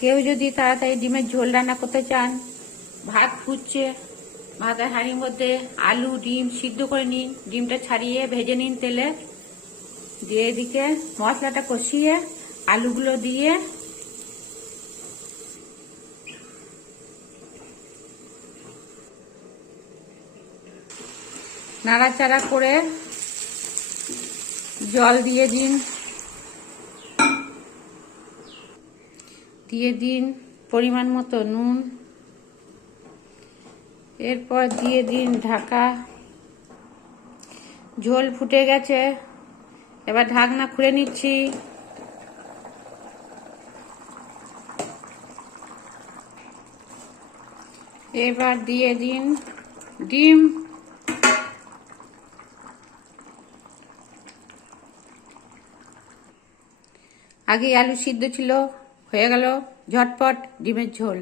কেউ যদি তাড়াতাড়ি ডিমের ঝোল রান্না করতে চান, ভাত ফুটছে, ভাতের হাঁড়ির মধ্যে আলু ডিম সিদ্ধ করে নিন, ডিমটা ছাড়িয়ে ভেজে নিন তেলে দিয়ে, এদিকে মশলাটা কষিয়ে আলুগুলো দিয়ে নাড়াচাড়া করে জল দিয়ে দিন, পরিমাণ মতো নুন, এরপর দিয়ে দিন ঢাকা। ঝোল ফুটে গেছে, এবার ঢাকনা খুলে নিচ্ছি। এবার দিয়ে দিন ডিম, আগে আলু সিদ্ধ ছিল, হয়ে গেল ঝটপট ডিমের ঝোল।